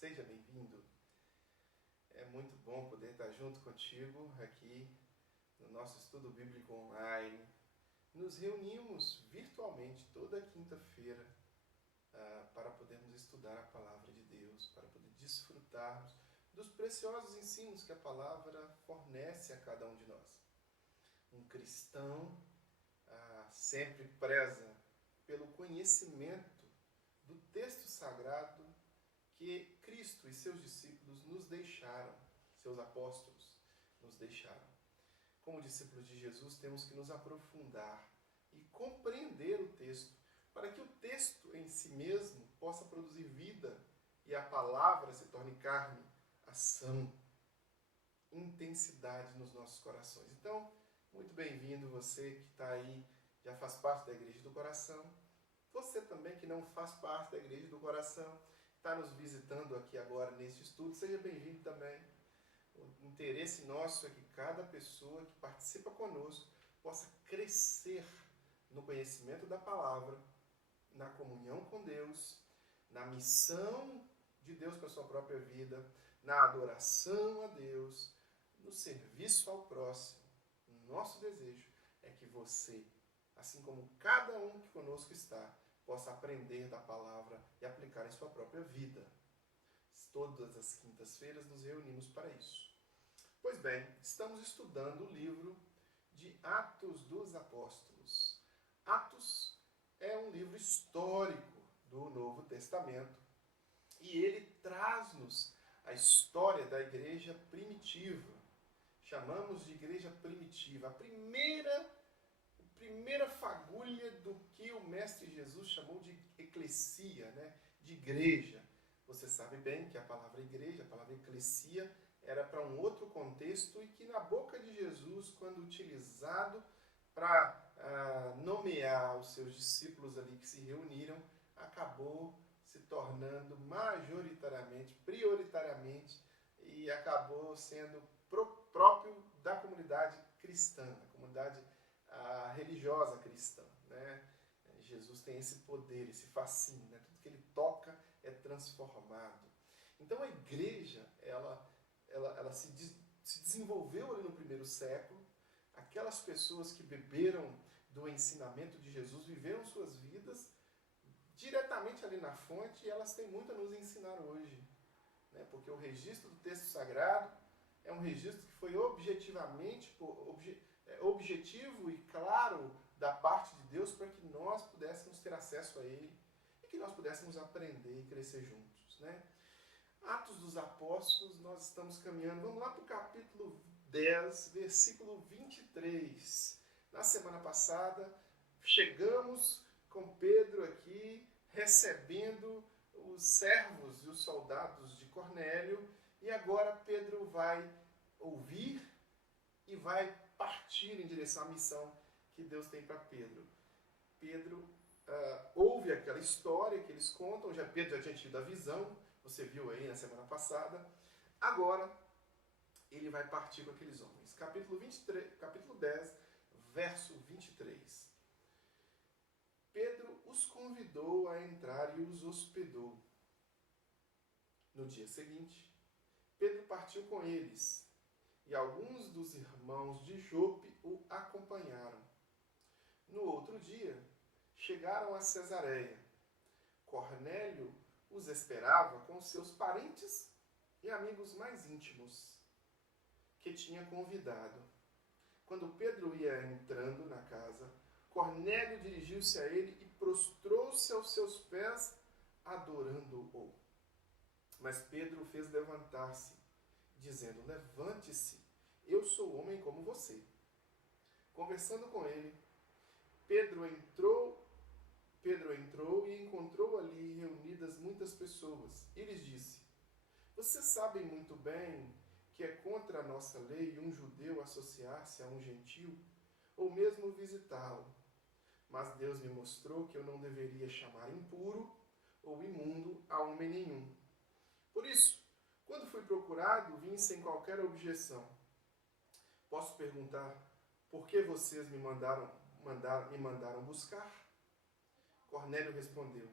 seja bem-vindo. É muito bom poder estar junto contigo aqui no nosso estudo bíblico online. Nos reunimos virtualmente toda quinta-feira para podermos estudar a palavra de Deus, para poder desfrutarmos dos preciosos ensinos que a palavra fornece a cada um de nós. Um cristão sempre preza pelo conhecimento do texto sagrado que Cristo e seus discípulos nos deixaram, seus apóstolos nos deixaram. Como discípulos de Jesus, temos que nos aprofundar e compreender o texto, para que o texto em si mesmo possa produzir vida e a palavra se torne carne, ação, intensidade nos nossos corações. Então, muito bem-vindo você que está aí, já faz parte da Igreja do Coração. Você também que não faz parte da Igreja do Coração, está nos visitando aqui agora nesse estudo, seja bem-vindo também. O interesse nosso é que cada pessoa que participa conosco possa crescer no conhecimento da palavra, na comunhão com Deus, na missão de Deus para a sua própria vida, na adoração a Deus, no serviço ao próximo. Nosso desejo é que você, assim como cada um que conosco está, possa aprender da palavra e aplicar em sua própria vida. Todas as quintas-feiras nos reunimos para isso. Pois bem, estamos estudando o livro de Atos dos Apóstolos. Atos é um livro histórico do Novo Testamento e ele traz-nos a história da igreja primitiva. Chamamos de igreja primitiva, a primeira fagulha do que o Mestre Jesus chamou de eclesia, de igreja. Você sabe bem que a palavra igreja, a palavra eclesia, era para um outro contexto e que na boca de Jesus, quando utilizado para nomear os seus discípulos ali que se reuniram, acabou se tornando majoritariamente, prioritariamente, e acabou sendo próprio da comunidade cristã, da comunidade religiosa cristã. Jesus tem esse poder, esse fascínio, tudo que ele toca é transformado. Então a igreja, ela se desenvolveu ali no primeiro século. Aquelas pessoas que beberam do ensinamento de Jesus, viveram suas vidas diretamente ali na fonte, e elas têm muito a nos ensinar hoje. Porque o registro do texto sagrado é um registro que foi objetivo e claro da parte de Deus para que nós pudéssemos ter acesso a ele e que nós pudéssemos aprender e crescer juntos. Atos dos Apóstolos, nós estamos caminhando. Vamos lá para o capítulo 10, versículo 23. Na semana passada, chegamos com Pedro aqui, recebendo os servos e os soldados de Cornélio, e agora Pedro vai ouvir e vai partir em direção à missão que Deus tem para Pedro. Pedro ouve aquela história que eles contam, Pedro já tinha tido a visão, você viu aí na semana passada. Agora, ele vai partir com aqueles homens. Capítulo 10, verso 23. Pedro os convidou a entrar e os hospedou. No dia seguinte, Pedro partiu com eles, e alguns dos irmãos de Jope o acompanharam. No outro dia, chegaram a Cesareia. Cornélio os esperava com seus parentes e amigos mais íntimos, que tinha convidado. Quando Pedro ia entrando na casa, Cornélio dirigiu-se a ele e prostrou-se aos seus pés, adorando-o. Mas Pedro o fez levantar-se, dizendo: levante-se, eu sou homem como você. Conversando com ele, Pedro entrou e encontrou ali reunidas muitas pessoas. E lhes disse: vocês sabem muito bem que é contra a nossa lei um judeu associar-se a um gentio, ou mesmo visitá-lo. Mas Deus me mostrou que eu não deveria chamar impuro ou imundo a homem nenhum. Por isso, quando fui procurado, vim sem qualquer objeção. Posso perguntar, por que vocês me mandaram buscar? Cornélio respondeu: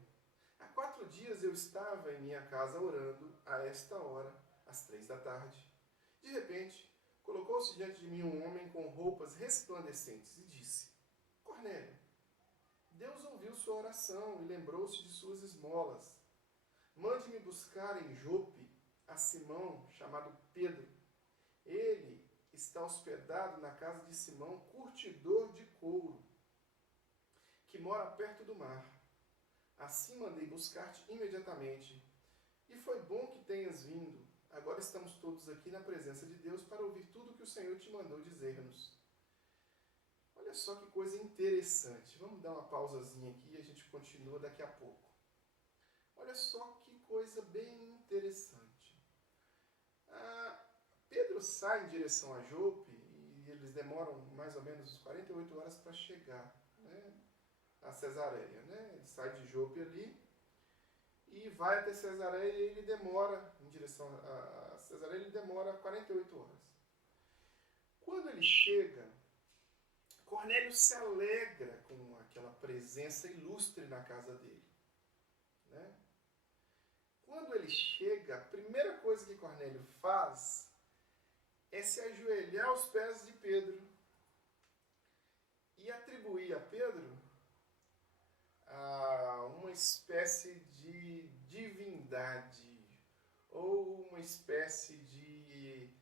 Há 4 dias eu estava em minha casa orando a esta hora, às 3 da tarde. De repente, colocou-se diante de mim um homem com roupas resplandecentes e disse: Cornélio, Deus ouviu sua oração e lembrou-se de suas esmolas. Mande-me buscar em Jope a Simão, chamado Pedro. Ele está hospedado na casa de Simão, curtidor de couro, que mora perto do mar. Assim mandei buscar-te imediatamente. E foi bom que tenhas vindo. Agora estamos todos aqui na presença de Deus para ouvir tudo o que o Senhor te mandou dizer-nos. Olha só que coisa interessante. Vamos dar uma pausazinha aqui e a gente continua daqui a pouco. Olha só que coisa bem interessante. Pedro sai em direção a Jope e eles demoram mais ou menos 48 horas para chegar, né, a Cesareia. Né? Ele sai de Jope ali e vai até Cesareia e ele demora, em direção a Cesareia, ele demora 48 horas. Quando ele chega, Cornélio se alegra com aquela presença ilustre na casa dele. Né? Quando ele chega, a primeira coisa que Cornélio faz é se ajoelhar aos pés de Pedro e atribuir a Pedro uma espécie de divindade ou uma espécie de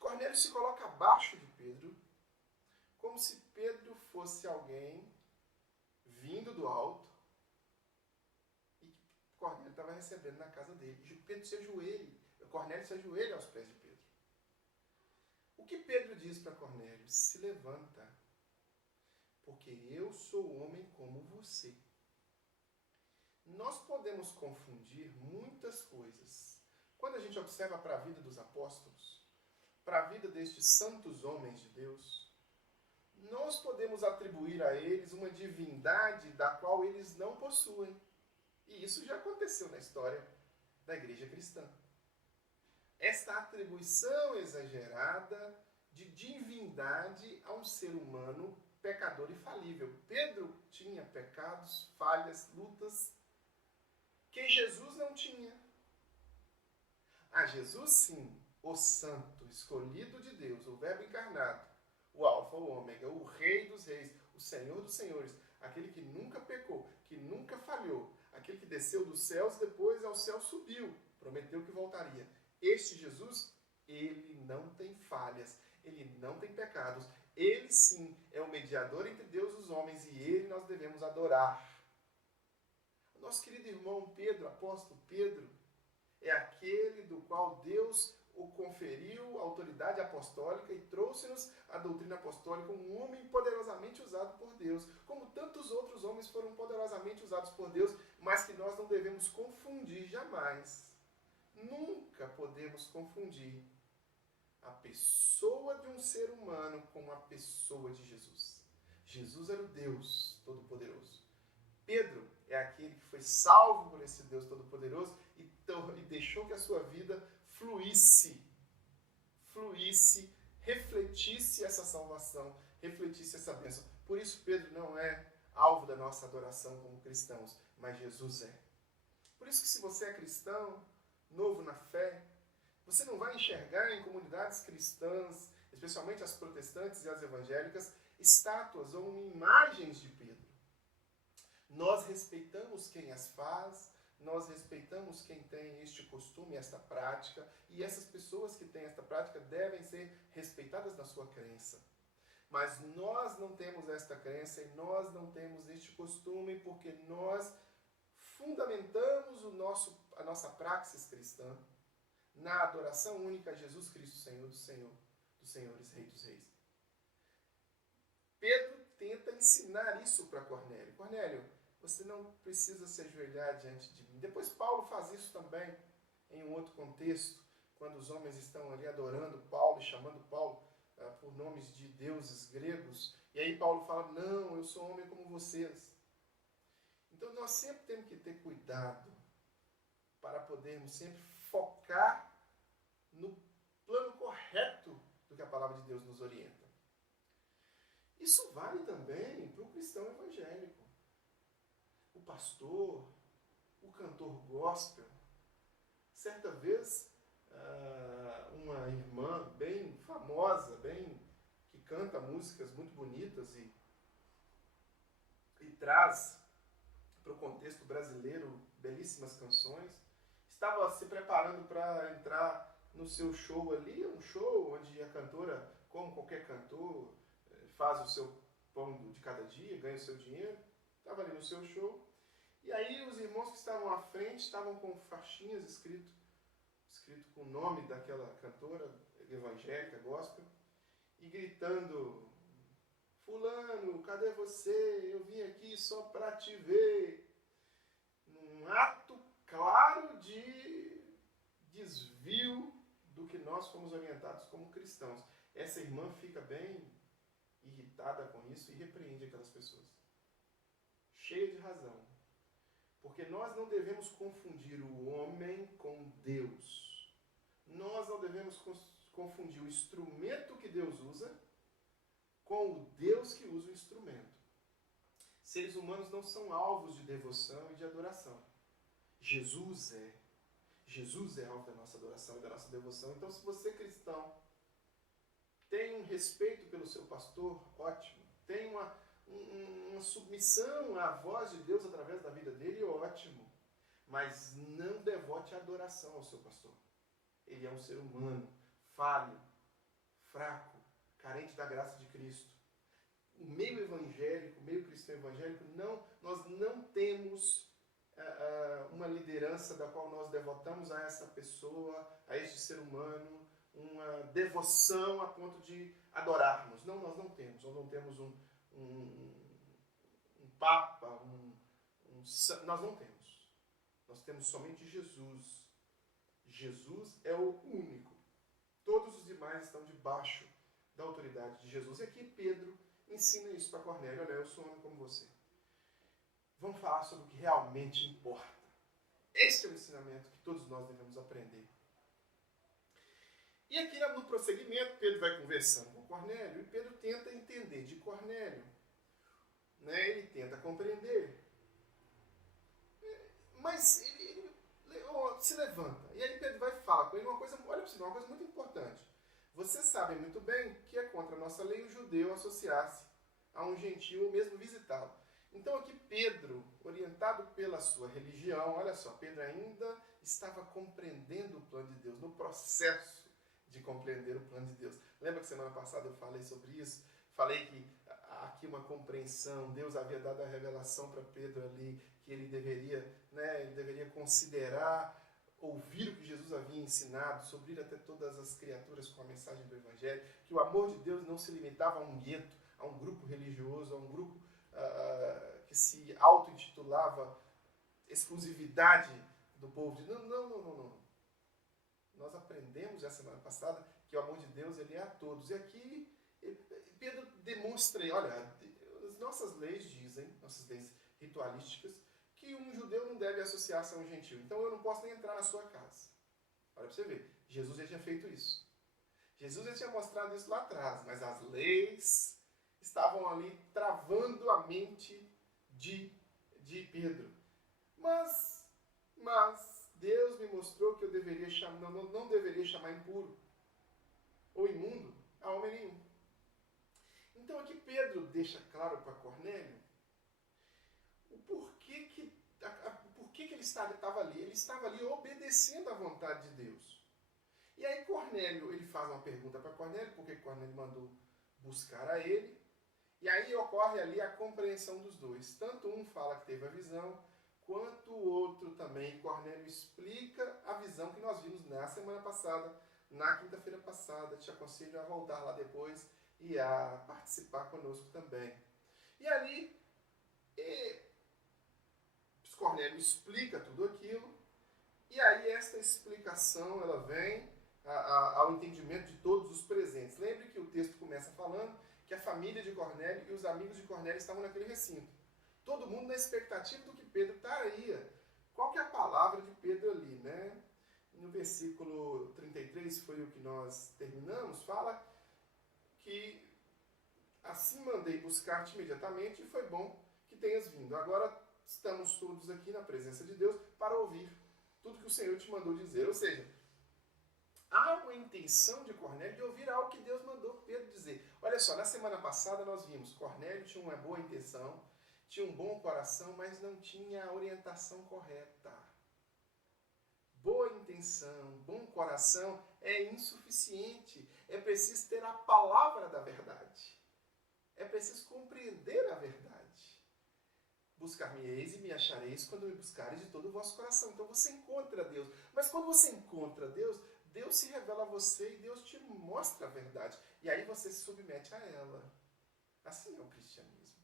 Cornélio se coloca abaixo de Pedro, como se Pedro fosse alguém vindo do alto e que Cornélio estava recebendo na casa dele. Cornélio se ajoelha aos pés de Pedro. O que Pedro diz para Cornélio? Se levanta, porque eu sou homem como você. Nós podemos confundir muitas coisas. Quando a gente observa para a vida dos apóstolos, para a vida destes santos homens de Deus, nós podemos atribuir a eles uma divindade da qual eles não possuem. E isso já aconteceu na história da igreja cristã. Esta atribuição exagerada de divindade a um ser humano pecador e falível. Pedro tinha pecados, falhas, lutas que Jesus não tinha. Jesus sim, o santo, escolhido de Deus, o verbo encarnado, o alfa, o ômega, o rei dos reis, o senhor dos senhores, aquele que nunca pecou, que nunca falhou, aquele que desceu dos céus e depois ao céu subiu, prometeu que voltaria. Este Jesus, ele não tem falhas, ele não tem pecados, ele sim é o mediador entre Deus e os homens e ele nós devemos adorar. O nosso querido irmão Pedro, apóstolo Pedro, é aquele do qual Deus o conferiu a autoridade apostólica e trouxe-nos a doutrina apostólica, um homem poderosamente usado por Deus, como tantos outros homens foram poderosamente usados por Deus, mas que nós não devemos confundir jamais. Nunca podemos confundir a pessoa de um ser humano com a pessoa de Jesus. Jesus era o Deus Todo-Poderoso. Pedro é aquele que foi salvo por esse Deus Todo-Poderoso e deixou que a sua vida fluísse, refletisse essa salvação, refletisse essa bênção. Por isso Pedro não é alvo da nossa adoração como cristãos, mas Jesus é. Por isso que se você é cristão, novo na fé, você não vai enxergar em comunidades cristãs, especialmente as protestantes e as evangélicas, estátuas ou imagens de Pedro. Nós respeitamos quem as faz, nós respeitamos quem tem este costume, esta prática, e essas pessoas que têm esta prática devem ser respeitadas na sua crença. Mas nós não temos esta crença e nós não temos este costume porque nós fundamentamos a nossa praxis cristã na adoração única a Jesus Cristo, Senhor dos Senhores, Rei dos Reis. Pedro tenta ensinar isso para Cornélio. Cornélio, você não precisa se ajoelhar diante de mim. Depois Paulo faz isso também em um outro contexto, quando os homens estão ali adorando Paulo e chamando Paulo por nomes de deuses gregos. E aí Paulo fala, não, eu sou homem como vocês. Então nós sempre temos que ter cuidado para podermos sempre focar no plano correto do que a palavra de Deus nos orienta. Isso vale também para o cristão evangélico. pastor, o cantor gospel. Certa vez, uma irmã bem famosa, que canta músicas muito bonitas e traz para o contexto brasileiro belíssimas canções, estava se preparando para entrar no seu show ali, um show onde a cantora, como qualquer cantor, faz o seu pão de cada dia, ganha o seu dinheiro, estava ali no seu show, e aí os irmãos que estavam à frente estavam com faixinhas escrito com o nome daquela cantora evangélica, gospel, e gritando: fulano, cadê você? Eu vim aqui só para te ver. Num ato claro de desvio do que nós fomos orientados como cristãos. Essa irmã fica bem irritada com isso e repreende aquelas pessoas. Cheia de razão. Porque nós não devemos confundir o homem com Deus. Nós não devemos confundir o instrumento que Deus usa com o Deus que usa o instrumento. Seres humanos não são alvos de devoção e de adoração. Jesus é. Jesus é alvo da nossa adoração e da nossa devoção. Então, se você, cristão, tem um respeito pelo seu pastor, ótimo. Tem uma submissão à voz de Deus através da vida dele, ótimo. Mas não devote adoração ao seu pastor. Ele é um ser humano, falho, fraco, carente da graça de Cristo. O meio evangélico, o meio cristão evangélico, nós não temos uma liderança da qual nós devotamos a essa pessoa, a este ser humano, uma devoção a ponto de adorarmos. Não, nós não temos. Nós não temos um papa, nós não temos. Nós temos somente Jesus. Jesus é o único. Todos os demais estão debaixo da autoridade de Jesus. E aqui Pedro ensina isso para Cornélio. Olha, eu sou um homem como você. Vamos falar sobre o que realmente importa. Este é o ensinamento que todos nós devemos aprender. E aqui no prosseguimento, Pedro vai conversando com Cornélio e Pedro tenta entender de Cornélio. Né? Ele tenta compreender. Mas ele se levanta. E aí Pedro vai falar com ele uma coisa, olha para você, uma coisa muito importante. Vocês sabem muito bem que é contra a nossa lei o judeu associar-se a um gentio ou mesmo visitá-lo. Então aqui Pedro, orientado pela sua religião, olha só, Pedro ainda estava compreendendo o plano de Deus, no processo de compreender o plano de Deus. Lembra que semana passada eu falei sobre isso? Falei que aqui uma compreensão, Deus havia dado a revelação para Pedro ali, que ele deveria considerar, ouvir o que Jesus havia ensinado, sobre ir até todas as criaturas com a mensagem do Evangelho, que o amor de Deus não se limitava a um gueto, a um grupo religioso, a um grupo que se auto-intitulava exclusividade do povo de Deus. Não. Nós aprendemos essa semana passada que o amor de Deus ele é a todos. E aqui Pedro demonstra, olha, as nossas leis dizem, nossas leis ritualísticas, que um judeu não deve associar-se a um gentio. Então eu não posso nem entrar na sua casa. Olha para você ver, Jesus já tinha feito isso. Jesus já tinha mostrado isso lá atrás, mas as leis estavam ali travando a mente de Pedro. Mas Deus me mostrou que eu deveria não deveria chamar impuro ou imundo a homem nenhum. Então aqui Pedro deixa claro para Cornélio o porquê que ele estava ali. Ele estava ali obedecendo à vontade de Deus. E aí Cornélio, ele faz uma pergunta para Cornélio, porque Cornélio mandou buscar a ele. E aí ocorre ali a compreensão dos dois. Tanto um fala que teve a visão, quanto o outro também. Cornélio explica a visão que nós vimos na semana passada, na quinta-feira passada. Te aconselho a voltar lá depois e a participar conosco também. E ali, Cornélio explica tudo aquilo, e aí esta explicação ela vem ao entendimento de todos os presentes. Lembre que o texto começa falando que a família de Cornélio e os amigos de Cornélio estavam naquele recinto. Todo mundo na expectativa do que Pedro estaria. Qual que é a palavra de Pedro ali, né? No versículo 33, foi o que nós terminamos, fala que assim mandei buscar-te imediatamente e foi bom que tenhas vindo. Agora, estamos todos aqui na presença de Deus para ouvir tudo que o Senhor te mandou dizer. Ou seja, há uma intenção de Cornélio de ouvir algo que Deus mandou Pedro dizer. Olha só, na semana passada nós vimos, Cornélio tinha uma boa intenção, tinha um bom coração, mas não tinha a orientação correta. Boa intenção, bom coração é insuficiente. É preciso ter a palavra da verdade. É preciso compreender a verdade. Buscar-me-eis e me achareis quando me buscareis de todo o vosso coração. Então você encontra Deus. Mas quando você encontra Deus, Deus se revela a você e Deus te mostra a verdade. E aí você se submete a ela. Assim é o cristianismo.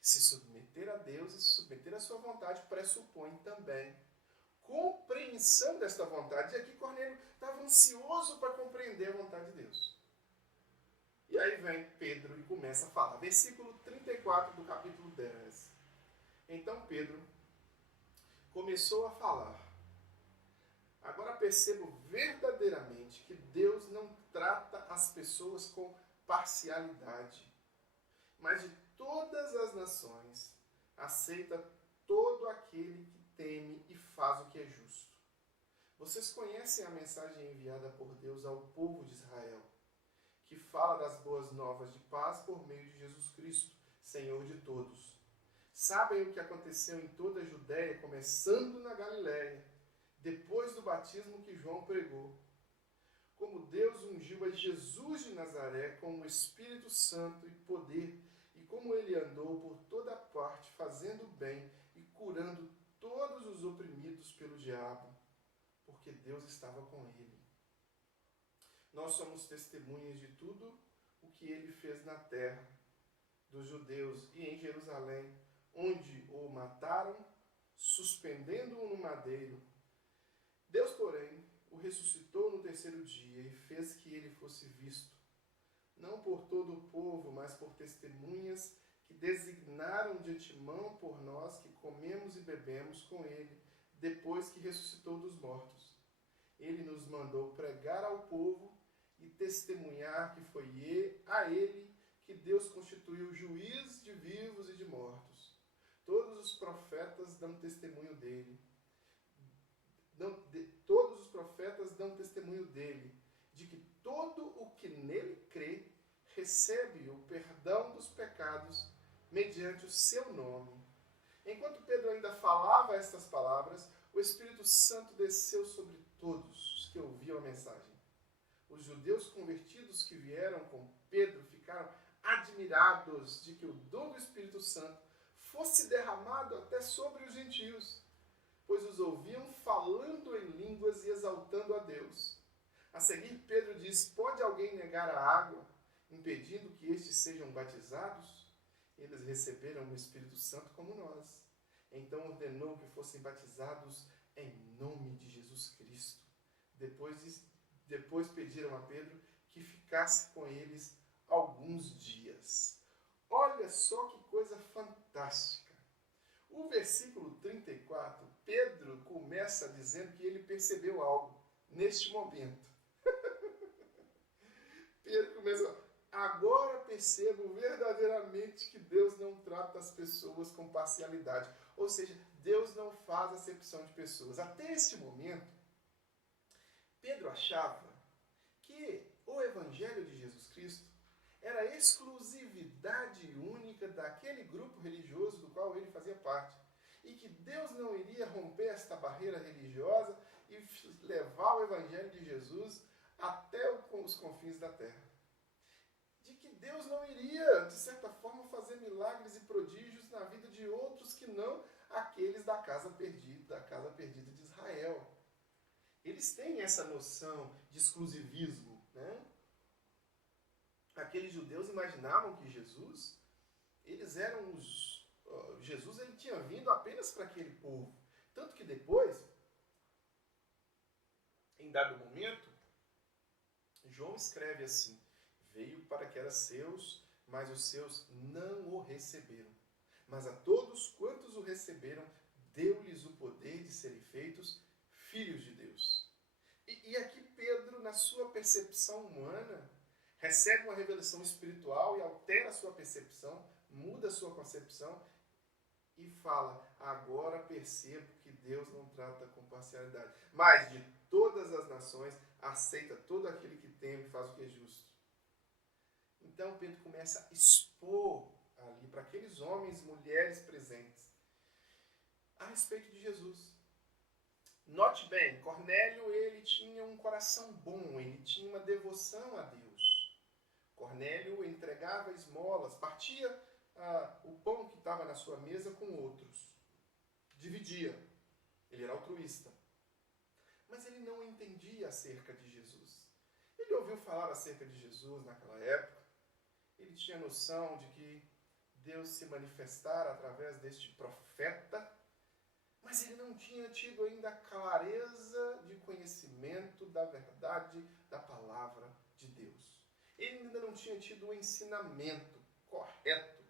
Se submeter a Deus e se submeter à sua vontade pressupõe também compreensão desta vontade. E aqui Cornélio estava ansioso para compreender a vontade de Deus. E aí vem Pedro e começa a falar. Versículo 34 do capítulo 10. Então Pedro começou a falar. Agora percebo verdadeiramente que Deus não trata as pessoas com parcialidade, mas de todas as nações aceita todo aquele que teme e faz o que é justo. Vocês conhecem a mensagem enviada por Deus ao povo de Israel, que fala das boas novas de paz por meio de Jesus Cristo, Senhor de todos. Sabem o que aconteceu em toda a Judéia, começando na Galiléia, depois do batismo que João pregou. Como Deus ungiu a Jesus de Nazaré com o Espírito Santo e poder, e como ele andou por toda parte, fazendo bem e curando todos os oprimidos pelo diabo, porque Deus estava com ele. Nós somos testemunhas de tudo o que ele fez na terra dos judeus e em Jerusalém, onde o mataram, suspendendo-o no madeiro. Deus, porém, o ressuscitou no terceiro dia e fez que ele fosse visto, não por todo o povo, mas por testemunhas que designaram de antemão por nós que comemos e bebemos com ele, depois que ressuscitou dos mortos. Ele nos mandou pregar ao povo e testemunhar que foi a ele que Deus constituiu juiz de vivos e de mortos. Todos os profetas dão testemunho dele. Todos os profetas dão testemunho dele, de que todo o que nele crê recebe o perdão dos pecados mediante o seu nome. Enquanto Pedro ainda falava estas palavras, o Espírito Santo desceu sobre todos os que ouviam a mensagem. Os judeus convertidos que vieram com Pedro ficaram admirados de que o dom do Espírito Santo fosse derramado até sobre os gentios, pois os ouviam falando em línguas e exaltando a Deus. A seguir, Pedro diz: pode alguém negar a água, impedindo que estes sejam batizados? Eles receberam o Espírito Santo como nós. Então ordenou que fossem batizados em nome de Jesus Cristo. Depois pediram a Pedro que ficasse com eles alguns dias. Olha só que coisa fantástica. O versículo 34, Pedro começa dizendo que ele percebeu algo neste momento. Pedro começa: agora percebo verdadeiramente que Deus não trata as pessoas com parcialidade. Ou seja, Deus não faz acepção de pessoas. Até este momento, Pedro achava que o Evangelho de Jesus Cristo era exclusividade única daquele grupo religioso do qual ele fazia parte. E que Deus não iria romper esta barreira religiosa e levar o Evangelho de Jesus até os confins da terra. De que Deus não iria, de certa forma, fazer milagres e prodígios na vida de outros que não aqueles da casa perdida de Israel. Eles têm essa noção de exclusivismo, né? Aqueles judeus imaginavam que Jesus ele tinha vindo apenas para aquele povo. Tanto que depois, em dado momento, João escreve assim: veio para que era seus, mas os seus não o receberam. Mas a todos quantos o receberam, deu-lhes o poder de serem feitos filhos de Deus. E aqui Pedro, na sua percepção humana, recebe uma revelação espiritual e altera a sua percepção, muda a sua concepção e fala: agora percebo que Deus não trata com parcialidade, mas de todas as nações aceita todo aquele que teme e faz o que é justo. Então Pedro começa a expor ali para aqueles homens e mulheres presentes a respeito de Jesus. Note bem, Cornélio ele tinha um coração bom, ele tinha uma devoção a Deus. Cornélio entregava esmolas, partia o pão que estava na sua mesa com outros. Dividia. Ele era altruísta. Mas ele não entendia acerca de Jesus. Ele ouviu falar acerca de Jesus naquela época. Ele tinha noção de que Deus se manifestara através deste profeta, mas ele não tinha tido ainda a clareza de conhecimento da verdade da palavra de Deus. Ele ainda não tinha tido o ensinamento correto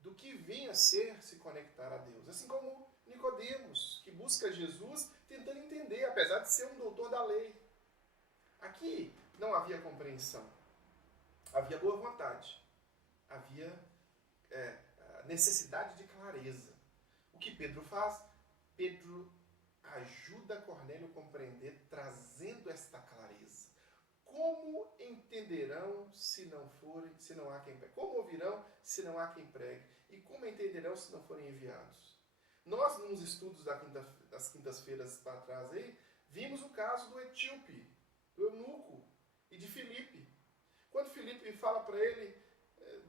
do que vinha a ser se conectar a Deus. Assim como Nicodemos, que busca Jesus tentando entender, apesar de ser um doutor da lei. Aqui não havia compreensão. Havia boa vontade. Havia necessidade de clareza. O que Pedro faz? Pedro ajuda Cornélio a compreender, trazendo esta clareza. Como entenderão se não há quem pregue? Como ouvirão se não há quem pregue? E como entenderão se não forem enviados? Nós, nos estudos das quintas-feiras para trás, aí, vimos o caso do etíope, do eunuco e de Filipe. Quando Filipe fala para ele,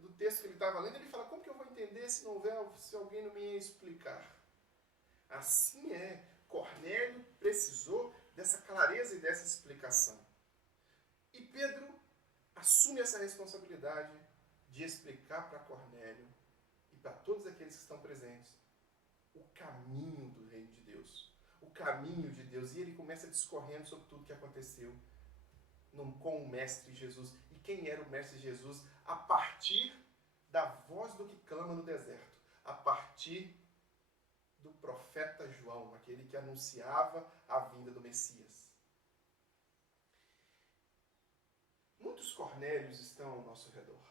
do texto que ele estava lendo, ele fala: como que eu vou entender se alguém não me explicar? Assim Cornélio precisou dessa clareza e dessa explicação. E Pedro assume essa responsabilidade de explicar para Cornélio e para todos aqueles que estão presentes o caminho do reino de Deus. O caminho de Deus. E ele começa discorrendo sobre tudo o que aconteceu com o Mestre Jesus. E quem era o Mestre Jesus? A partir da voz do que clama no deserto. A partir do profeta João, aquele que anunciava a vinda do Messias. Muitos Cornélios estão ao nosso redor.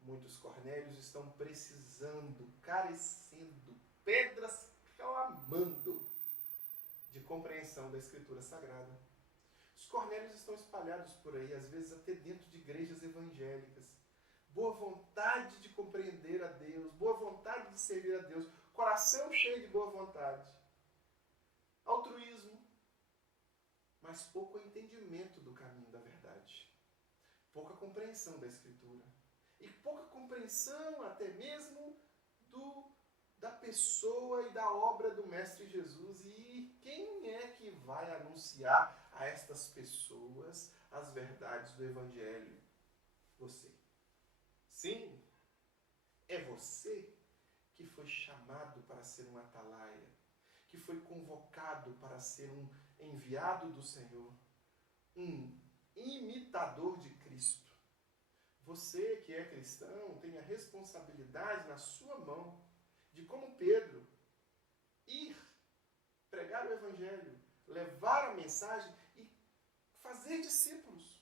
Muitos Cornélios estão precisando, carecendo, pedras clamando de compreensão da Escritura Sagrada. Os Cornélios estão espalhados por aí, às vezes até dentro de igrejas evangélicas. Boa vontade de compreender a Deus, boa vontade de servir a Deus, coração cheio de boa vontade. Altruísmo, mas pouco entendimento do caminho da verdade. Pouca compreensão da Escritura. E pouca compreensão até mesmo da pessoa e da obra do Mestre Jesus. E quem é que vai anunciar a estas pessoas as verdades do Evangelho? Você. Sim, é você que foi chamado para ser um atalaia, que foi convocado para ser um enviado do Senhor, um imitador de Cristo. Você que é cristão tem a responsabilidade na sua mão de, como Pedro, ir pregar o Evangelho, levar a mensagem e fazer discípulos.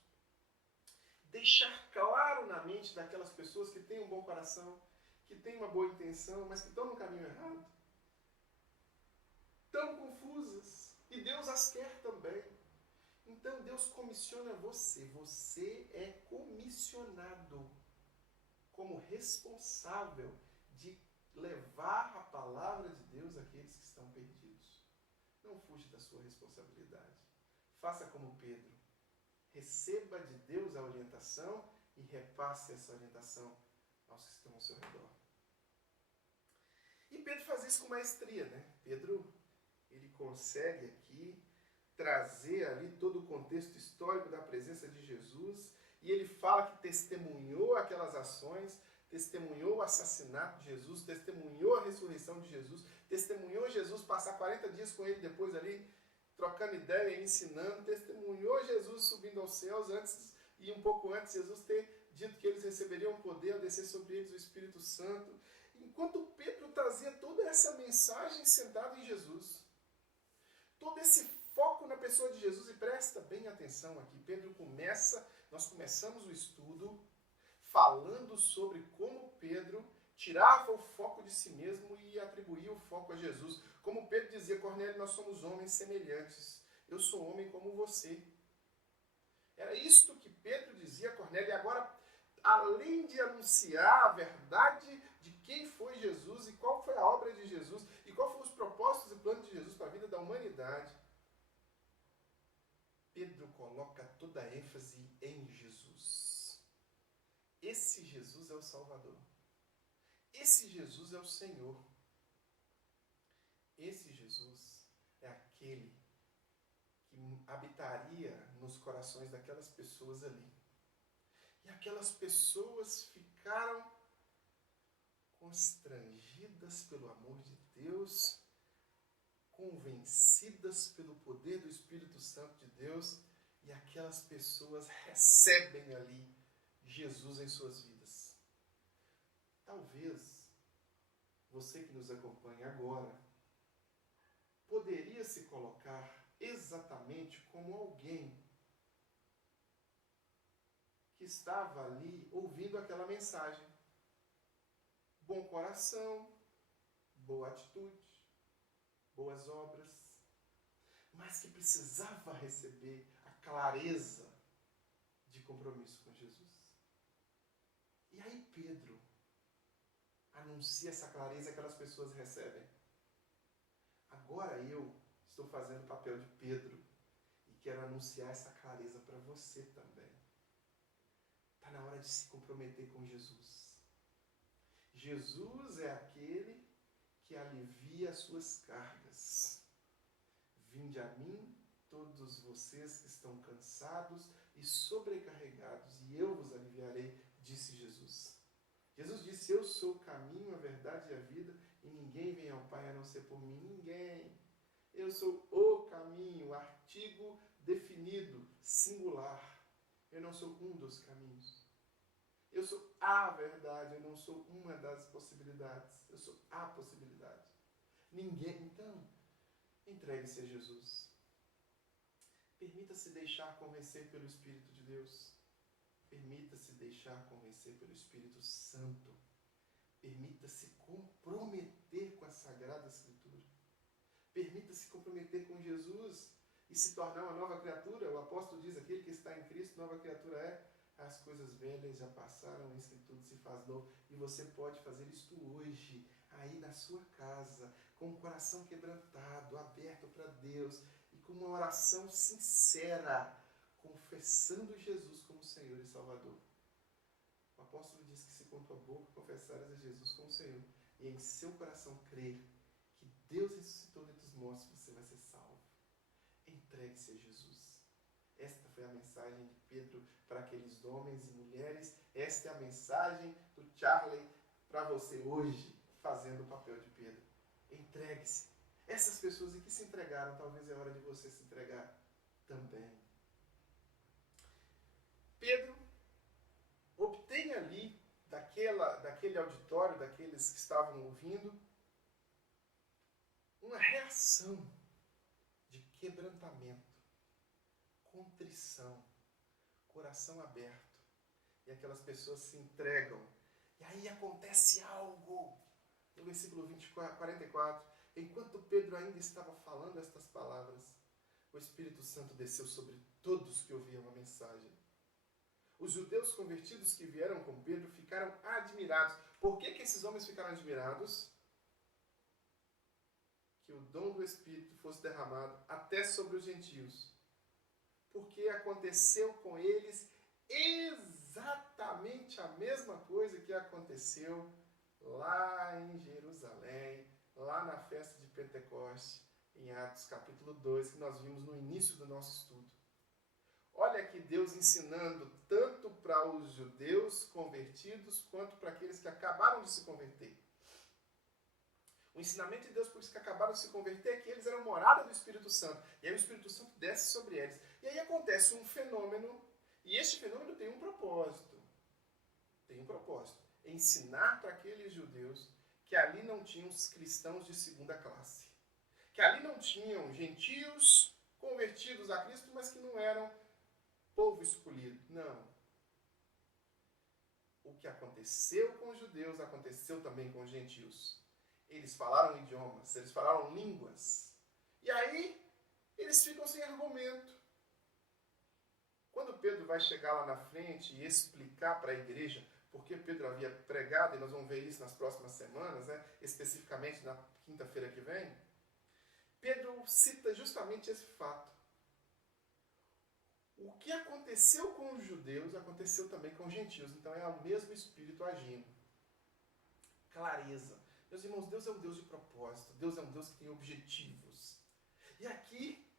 Deixar claro na mente daquelas pessoas que têm um bom coração, que têm uma boa intenção, mas que estão no caminho errado. Tão confusas. E Deus as quer também. Então Deus comissiona você. Você é comissionado como responsável de levar a palavra de Deus àqueles que estão perdidos. Não fuja da sua responsabilidade. Faça como Pedro. Receba de Deus a orientação e repasse essa orientação aos que estão ao seu redor. E Pedro faz isso com maestria, né? Pedro, ele consegue aqui trazer ali todo o contexto histórico da presença de Jesus, e ele fala que testemunhou aquelas ações, testemunhou o assassinato de Jesus, testemunhou a ressurreição de Jesus, testemunhou Jesus passar 40 dias com ele depois ali, trocando ideia, ensinando, testemunhou Jesus subindo aos céus e um pouco antes Jesus ter dito que eles receberiam poder ao descer sobre eles o Espírito Santo. Enquanto Pedro trazia toda essa mensagem centrada em Jesus, todo esse foco na pessoa de Jesus, e presta bem atenção aqui, nós começamos o estudo falando sobre como Pedro tirava o foco de si mesmo e atribuía o foco a Jesus. Como Pedro dizia, Cornélio, nós somos homens semelhantes. Eu sou homem como você. Era isto que Pedro dizia a Cornélio. E agora, além de anunciar a verdade de quem foi Jesus e qual foi a obra de Jesus e qual foram os propósitos e planos de Jesus para a vida da humanidade, Pedro coloca toda a ênfase em Jesus. Esse Jesus é o Salvador. Esse Jesus é o Senhor. Esse Jesus é aquele que habitaria nos corações daquelas pessoas ali. E aquelas pessoas ficaram constrangidas pelo amor de Deus, convencidas pelo poder do Espírito Santo de Deus, e aquelas pessoas recebem ali Jesus em suas vidas. Talvez você que nos acompanha agora poderia se colocar exatamente como alguém que estava ali ouvindo aquela mensagem. Bom coração, boa atitude, boas obras, mas que precisava receber a clareza de compromisso com Jesus. E aí Pedro anuncia essa clareza que aquelas pessoas recebem. Agora eu estou fazendo o papel de Pedro e quero anunciar essa clareza para você também. Está na hora de se comprometer com Jesus. Jesus é aquele que alivia as suas cargas. Vinde a mim, todos vocês que estão cansados e sobrecarregados, e eu vos aliviarei, disse Jesus. Jesus disse, eu sou o caminho, a verdade e a vida, e ninguém vem ao Pai a não ser por mim. Ninguém. Eu sou o caminho, artigo definido, singular. Eu não sou um dos caminhos. Eu sou a verdade, eu não sou uma das possibilidades. Eu sou a possibilidade. Ninguém. Então, entregue-se a Jesus. Permita-se deixar convencer pelo Espírito de Deus. Permita-se deixar convencer pelo Espírito Santo. Permita-se comprometer com a Sagrada Escritura. Permita-se comprometer com Jesus e se tornar uma nova criatura. O apóstolo diz, aquele que está em Cristo, nova criatura é. As coisas velhas já passaram, eis que tudo se faz novo. E você pode fazer isto hoje, aí na sua casa, com o coração quebrantado, aberto para Deus, e com uma oração sincera, confessando Jesus como Senhor e Salvador. O apóstolo diz que se com tua boca confessares a Jesus como Senhor, e em seu coração crer que Deus ressuscitou dentre os mortos, você vai ser salvo. Entregue-se a Jesus. Esta foi a mensagem de Pedro para aqueles homens e mulheres. Esta é a mensagem do Charlie para você hoje, fazendo o papel de Pedro. Entregue-se. Essas pessoas que se entregaram, talvez é hora de você se entregar também. Pedro obtém ali, daquele auditório, daqueles que estavam ouvindo, uma reação de quebrantamento, contrição, coração aberto. E aquelas pessoas se entregam. E aí acontece algo. No versículo 44, enquanto Pedro ainda estava falando estas palavras, o Espírito Santo desceu sobre todos que ouviam a mensagem. Os judeus convertidos que vieram com Pedro ficaram admirados. Por que esses homens ficaram admirados? Que o dom do Espírito fosse derramado até sobre os gentios. Porque aconteceu com eles exatamente a mesma coisa que aconteceu lá em Jerusalém, lá na festa de Pentecostes, em Atos capítulo 2, que nós vimos no início do nosso estudo. Olha aqui Deus ensinando tanto para os judeus convertidos, quanto para aqueles que acabaram de se converter. O ensinamento de Deus para os que acabaram de se converter é que eles eram morada do Espírito Santo. E aí o Espírito Santo desce sobre eles. E aí acontece um fenômeno, e este fenômeno tem um propósito. Tem um propósito. Ensinar para aqueles judeus que ali não tinham os cristãos de segunda classe. Que ali não tinham gentios convertidos a Cristo, mas que não eram povo escolhido. Não. o que aconteceu com os judeus aconteceu também com os gentios. Eles falaram idiomas, eles falaram línguas. E aí, eles ficam sem argumento. Quando Pedro vai chegar lá na frente e explicar para a igreja porque Pedro havia pregado, e nós vamos ver isso nas próximas semanas, né? Especificamente na quinta-feira que vem, Pedro cita justamente esse fato. O que aconteceu com os judeus aconteceu também com os gentios. Então é o mesmo Espírito agindo. Clareza. Meus irmãos, Deus é um Deus de propósito. Deus é um Deus que tem objetivos. E aqui,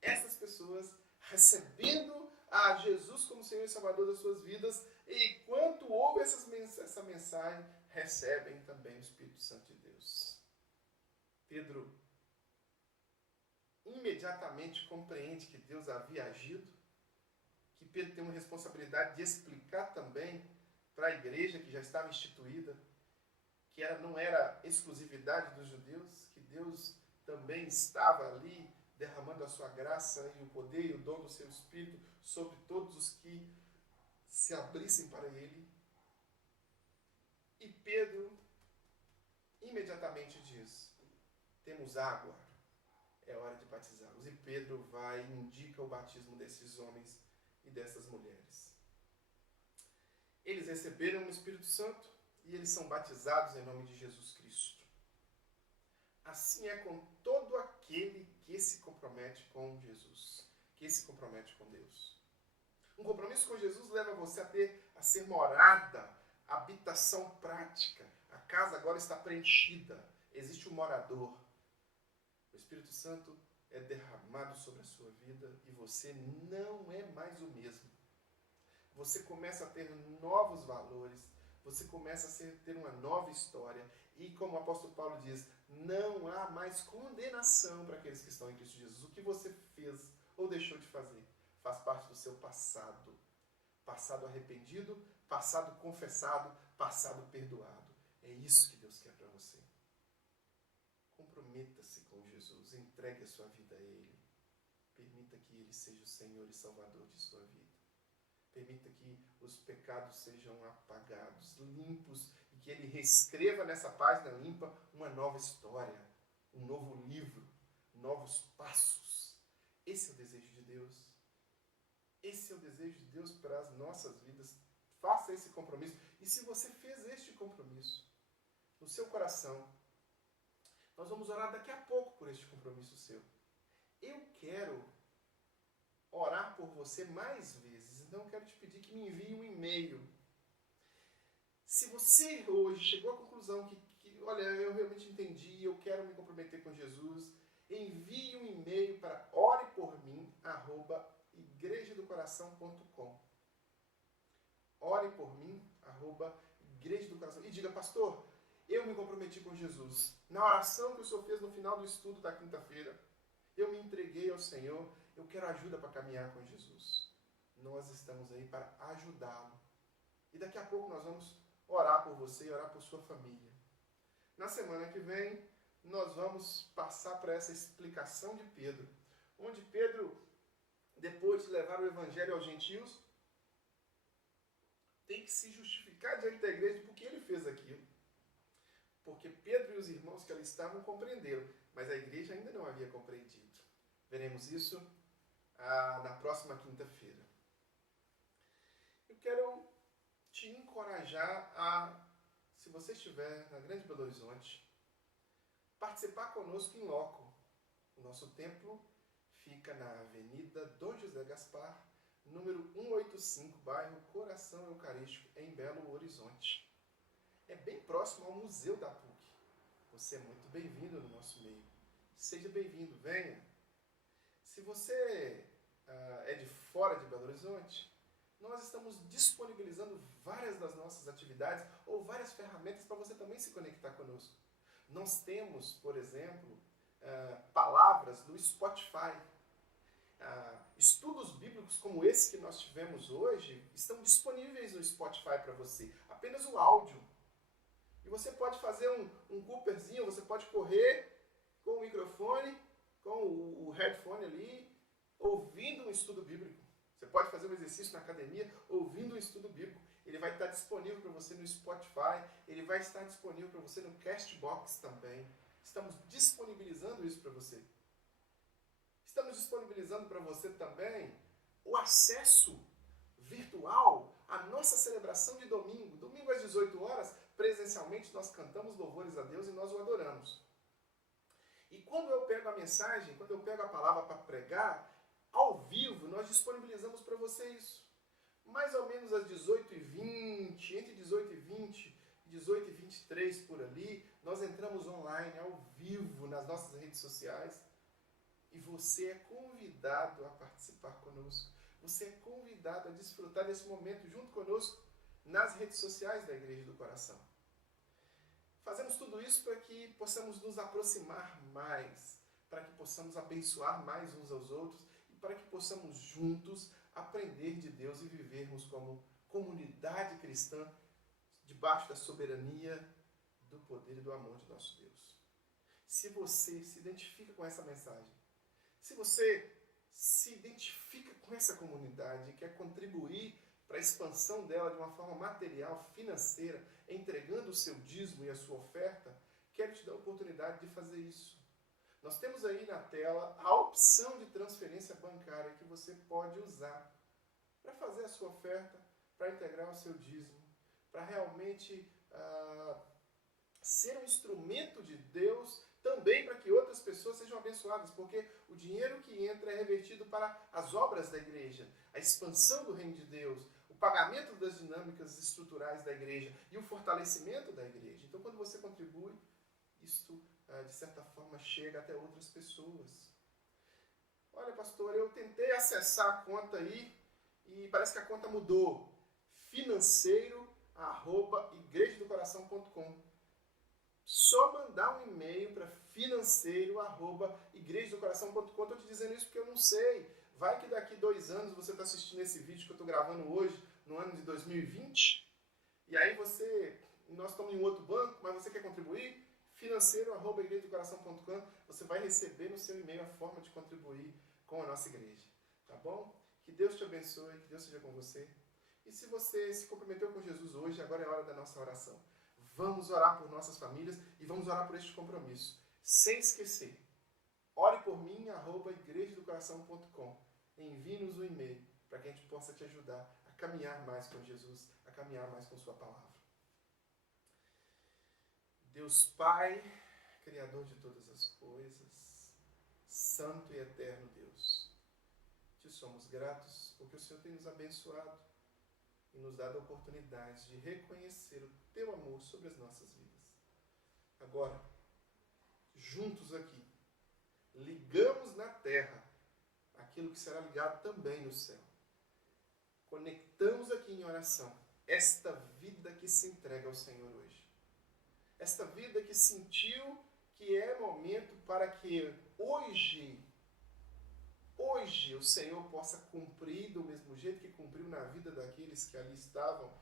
essas pessoas recebendo a Jesus como Senhor e Salvador das suas vidas, e enquanto ouvem essa mensagem, recebem também o Espírito Santo de Deus. Pedro imediatamente compreende que Deus havia agido, que Pedro tem uma responsabilidade de explicar também para a igreja que já estava instituída, que não era exclusividade dos judeus, que Deus também estava ali derramando a sua graça e o poder e o dom do seu Espírito sobre todos os que se abrissem para ele. E Pedro imediatamente diz: temos água, é hora de batizá-los. E Pedro vai e indica o batismo desses homens e dessas mulheres. Eles receberam o Espírito Santo e eles são batizados em nome de Jesus Cristo. Assim é com todo aquele que se compromete com Jesus, que se compromete com Deus. Um compromisso com Jesus leva você a ser morada, habitação prática. A casa agora está preenchida, existe um morador. O Espírito Santo é derramado sobre a sua vida e você não é mais o mesmo. Você começa a ter novos valores, você começa a ter uma nova história. E como o apóstolo Paulo diz, não há mais condenação para aqueles que estão em Cristo Jesus. O que você fez ou deixou de fazer faz parte do seu passado. Passado arrependido, passado confessado, passado perdoado. É isso que Deus quer para você. Comprometa-se com Jesus, entregue a sua vida a Ele. Permita que Ele seja o Senhor e Salvador de sua vida. Permita que os pecados sejam apagados, limpos, e que Ele reescreva nessa página limpa uma nova história, um novo livro, novos passos. Esse é o desejo de Deus. Esse é o desejo de Deus para as nossas vidas. Faça esse compromisso. E se você fez este compromisso no seu coração, nós vamos orar daqui a pouco por este compromisso seu. Eu quero orar por você mais vezes. Então eu quero te pedir que me envie um e-mail. Se você hoje chegou à conclusão que olha, eu realmente entendi, eu quero me comprometer com Jesus, envie um e-mail para orepormim@igrejadocoração.com. orepormim@igrejadocoração. E diga: pastor, eu me comprometi com Jesus. Na oração que o senhor fez no final do estudo da quinta-feira, eu me entreguei ao Senhor, eu quero ajuda para caminhar com Jesus. Nós estamos aí para ajudá-lo. E daqui a pouco nós vamos orar por você e orar por sua família. Na semana que vem, nós vamos passar por essa explicação de Pedro, onde Pedro, depois de levar o evangelho aos gentios, tem que se justificar diante da igreja porque ele fez aquilo. Porque Pedro e os irmãos que ali estavam compreenderam, mas a igreja ainda não havia compreendido. Veremos isso na próxima quinta-feira. Eu quero te encorajar se você estiver na Grande Belo Horizonte, participar conosco em loco. O nosso templo fica na Avenida Dom José Gaspar, número 185, bairro Coração Eucarístico, em Belo Horizonte. É bem próximo ao Museu da PUC. Você é muito bem-vindo no nosso meio. Seja bem-vindo, venha. Se você é de fora de Belo Horizonte, nós estamos disponibilizando várias das nossas atividades ou várias ferramentas para você também se conectar conosco. Nós temos, por exemplo, palavras do Spotify. Estudos bíblicos como esse que nós tivemos hoje estão disponíveis no Spotify para você. Apenas o áudio. E você pode fazer um Cooperzinho, você pode correr com o microfone, com o headphone ali, ouvindo um estudo bíblico. Você pode fazer um exercício na academia ouvindo um estudo bíblico. Ele vai vai estar disponível para você no Spotify, ele vai estar disponível para você no Castbox também. Estamos disponibilizando isso para você. Estamos disponibilizando para você também o acesso virtual à nossa celebração de domingo. Domingo às 18 horas, presencialmente, nós cantamos louvores a Deus e nós o adoramos. E quando eu pego a mensagem, quando eu pego a palavra para pregar, ao vivo, nós disponibilizamos para você isso. Mais ou menos às 18h20, entre 18h20 e 18h23 por ali, nós entramos online, ao vivo, nas nossas redes sociais. E você é convidado a participar conosco. Você é convidado a desfrutar desse momento junto conosco nas redes sociais da Igreja do Coração. Fazemos tudo isso para que possamos nos aproximar mais, para que possamos abençoar mais uns aos outros e para que possamos juntos aprender de Deus e vivermos como comunidade cristã debaixo da soberania, do poder e do amor de nosso Deus. Se você se identifica com essa mensagem, se você se identifica com essa comunidade e quer contribuir para a expansão dela de uma forma material, financeira, entregando o seu dízimo e a sua oferta, quero te dar a oportunidade de fazer isso. Nós temos aí na tela a opção de transferência bancária que você pode usar para fazer a sua oferta, para integrar o seu dízimo, para realmente ser um instrumento de Deus também para que outras pessoas sejam abençoadas, porque o dinheiro que entra é revertido para as obras da igreja, a expansão do reino de Deus, o pagamento das dinâmicas estruturais da igreja e o fortalecimento da igreja. Então, quando você contribui, isto, de certa forma, chega até outras pessoas. Olha, pastor, eu tentei acessar a conta aí e parece que a conta mudou. financeiro@igrejadocoração.com. Só mandar um e-mail para financeiro@igrejadocoração.com. Estou te dizendo isso porque eu não sei. Vai que daqui 2 anos você está assistindo esse vídeo que eu estou gravando hoje, no ano de 2020, e aí nós estamos em um outro banco, mas você quer contribuir? financeiro@igrejadocoração.com. Você vai receber no seu e-mail a forma de contribuir com a nossa igreja. Tá bom? Que Deus te abençoe, que Deus seja com você. E se você se comprometeu com Jesus hoje, agora é a hora da nossa oração. Vamos orar por nossas famílias e vamos orar por este compromisso. Sem esquecer, ore por mim, @igrejadocoração.com. Envie-nos um e-mail para que a gente possa te ajudar a caminhar mais com Jesus, a caminhar mais com sua palavra. Deus Pai, Criador de todas as coisas, Santo e Eterno Deus, te somos gratos porque o Senhor tem nos abençoado e nos dado a oportunidade de reconhecer o teu amor sobre as nossas vidas. Agora, juntos aqui, ligamos na terra aquilo que será ligado também no céu. Conectamos aqui em oração esta vida que se entrega ao Senhor hoje. Esta vida que sentiu que é momento para que hoje o Senhor possa cumprir do mesmo jeito que cumpriu na vida daqueles que ali estavam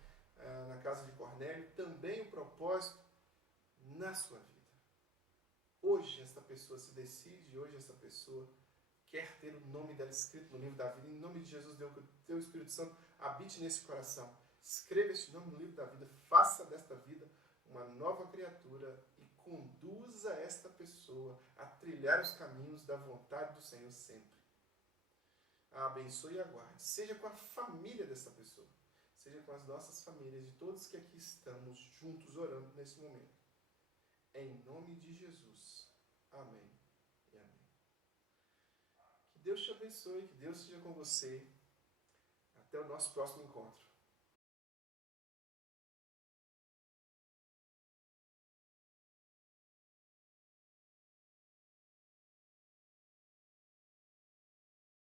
na casa de Cornélio, também o propósito na sua vida. Hoje esta pessoa se decide, hoje esta pessoa quer ter o nome dela escrito no livro da vida. Em nome de Jesus, Deus, que o teu Espírito Santo habite nesse coração. Escreva este nome no livro da vida, faça desta vida uma nova criatura e conduza esta pessoa a trilhar os caminhos da vontade do Senhor sempre. A abençoe e aguarde. Seja com a família dessa pessoa, seja com as nossas famílias, de todos que aqui estamos juntos orando nesse momento. Em nome de Jesus. Amém e amém. Que Deus te abençoe, que Deus seja com você. Até o nosso próximo encontro.